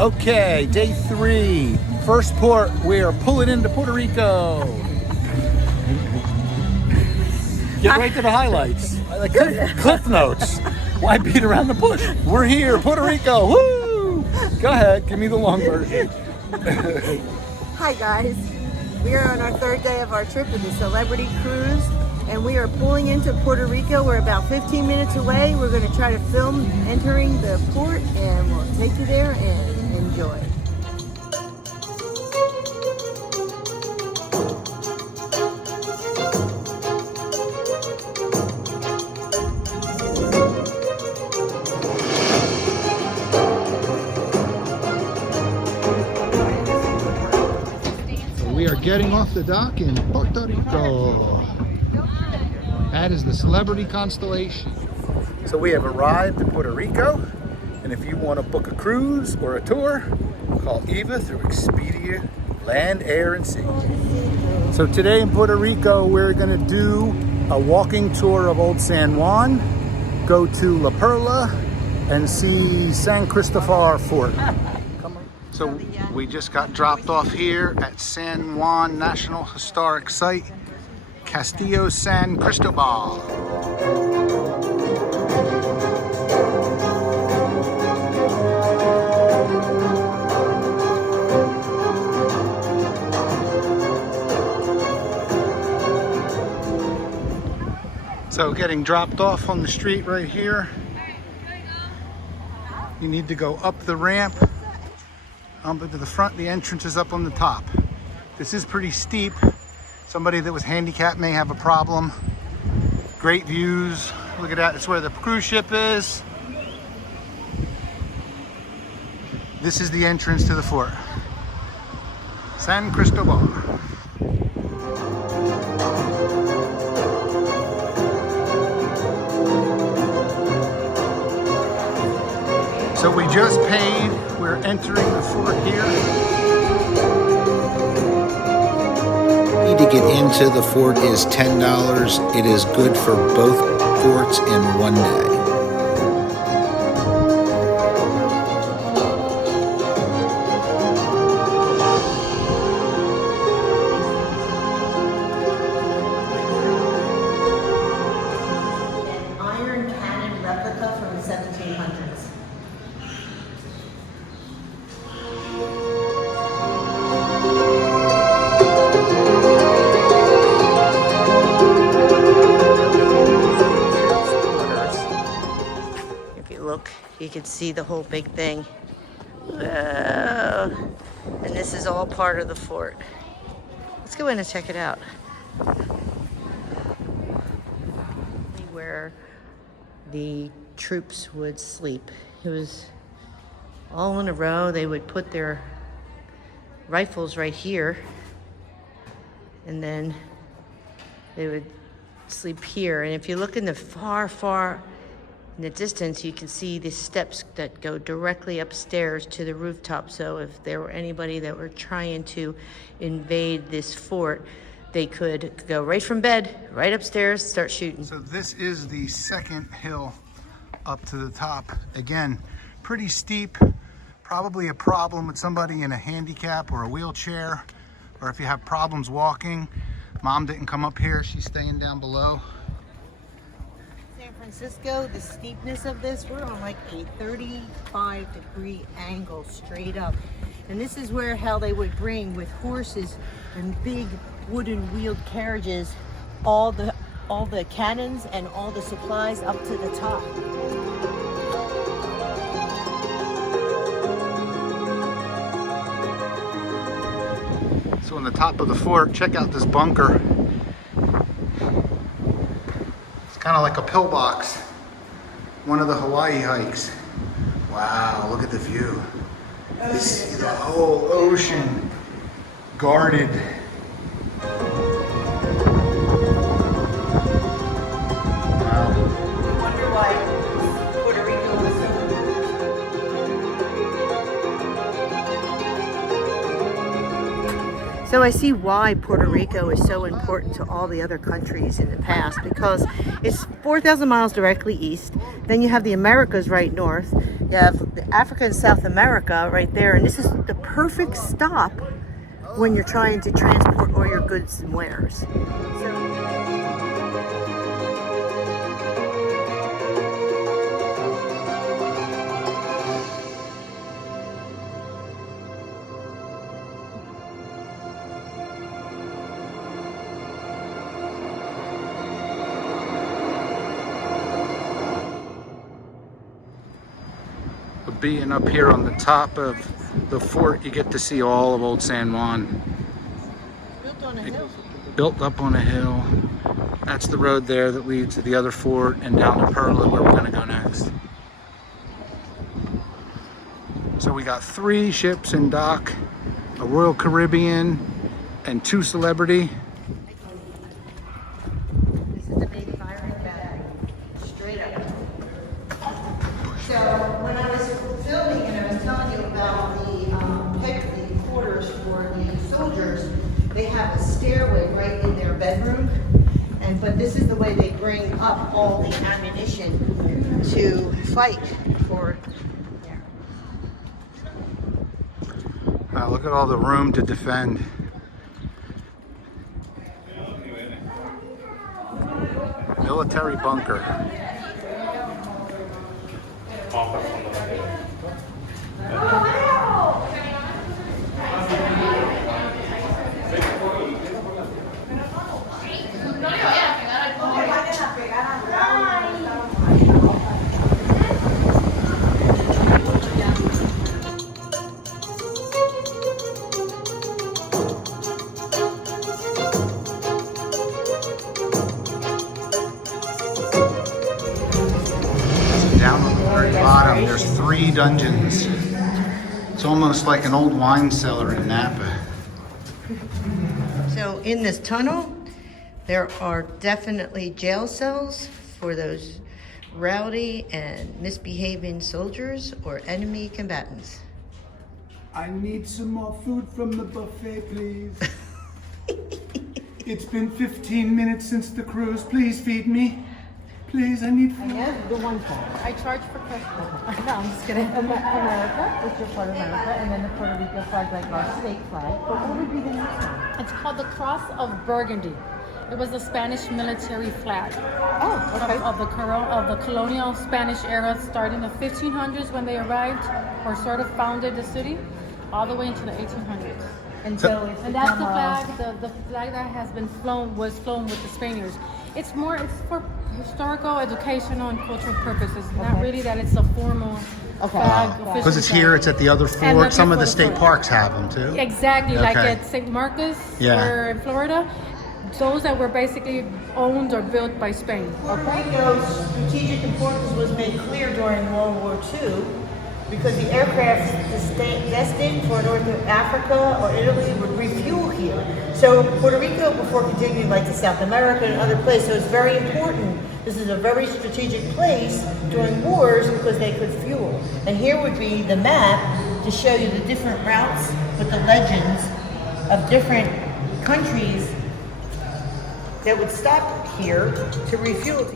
Okay, day 3. First port, we are pulling into Puerto Rico. Get right to the highlights. Like cliff notes. Why beat around the bush? We're here, Puerto Rico. Woo! Go ahead, give me the long version. Hi guys. We are on our 3rd day of our trip with the Celebrity Cruise, and we are pulling into Puerto Rico. We're about 15 minutes away. We're going to try to film entering the port, and we'll take you there and enjoy. We are getting off the dock in Puerto Rico. That is the Celebrity Constellation. So we have arrived in Puerto Rico, and if you want to book a cruise or a tour, call Eva through Expedia, Land, Air, and Sea. So today in Puerto Rico, we're going to do a walking tour of Old San Juan, go to La Perla, and see San Cristobal Fort. So we just got dropped off here at San Juan National Historic Site, Castillo San Cristobal. So getting dropped off on the street right here. You need to go up the ramp. To the front, the entrance is up on the top. This is pretty steep. Somebody that was handicapped may have a problem. Great views. Look at that, it's where the cruise ship is. This is the entrance to the fort. San Cristobal. So we just paid. We're entering the fort here. To get into the fort is $10. It is good for both forts in one day. An iron cannon replica from the 1700s. You can see the whole big thing. Whoa. And this is all part of the fort. Let's go in and check it out. Where the troops would sleep. It was all in a row. They would put their rifles right here, and then they would sleep here. And if you look in the far in the distance, you can see the steps that go directly upstairs to the rooftop. So if there were anybody that were trying to invade this fort, they could go right from bed, right upstairs, start shooting. So this is the second hill up to the top. Again, pretty steep. Probably a problem with somebody in a handicap or a wheelchair, or if you have problems walking. Mom didn't come up here, she's staying down below. San Francisco, the steepness of this, we're on like a 35-degree angle straight up. And this is where how they would bring with horses and big wooden wheeled carriages all the cannons and all the supplies up to the top. So on the top of the fort, check out this bunker. Kind of like a pillbox, one of the Hawaii hikes. Wow, look at the view. You see the whole ocean guarded. Wow. I wonder why Puerto Rico was So I see why Puerto Rico is so important to all the other countries in the past, because it's 4,000 miles directly east. Then you have the Americas right north. You have Africa and South America right there. And this is the perfect stop when you're trying to transport all your goods and wares. Being up here on the top of the fort, you get to see all of old San Juan. Built on a hill. Built up on a hill. That's the road there that leads to the other fort and down to Perla, where we're going to go next. So we got 3 ships in dock, a Royal Caribbean and 2 Celebrity. This is the big firing battery, straight up. So when I was filming and I was telling you about the quarters for the soldiers, they have a stairway right in their bedroom, but this is the way they bring up all the ammunition to fight for. Wow, look at all the room to defend. Military bunker. Down on the very bottom, there's 3 dungeons. It's almost like an old wine cellar in Napa. So in this tunnel, there are definitely jail cells for those rowdy and misbehaving soldiers or enemy combatants. I need some more food from the buffet, please. It's been 15 minutes since the cruise. Please feed me. Please, I need food. The one thing. I charge for custom. No, I'm just kidding. America, it's your part of America, and then the Puerto Rico flag, like our state flag. But what would be the next one? It's called the Cross of Burgundy. It was the Spanish military flag. Oh, okay. Of the colonial Spanish era, starting in the 1500s when they arrived or sort of founded the city, all the way into the 1800s. And so it's And that's the flag. The flag that has been flown with the Spaniards. It's for historical, educational, and cultural purposes. Not really that it's a formal flag. Because it's here, it's at the other fort. Some of the state parks have them too. Exactly, like Okay. at St. Marcus Yeah. or in Florida. Those that were basically owned or built by Spain. Puerto Rico's strategic importance was made clear during World War II because the aircraft destined for North Africa or Italy would refuel here. So Puerto Rico, before continuing like to South America and other places, so it's very important. This is a very strategic place during wars because they could fuel. And here would be the map to show you the different routes with the legends of different countries that would stop here to refuel.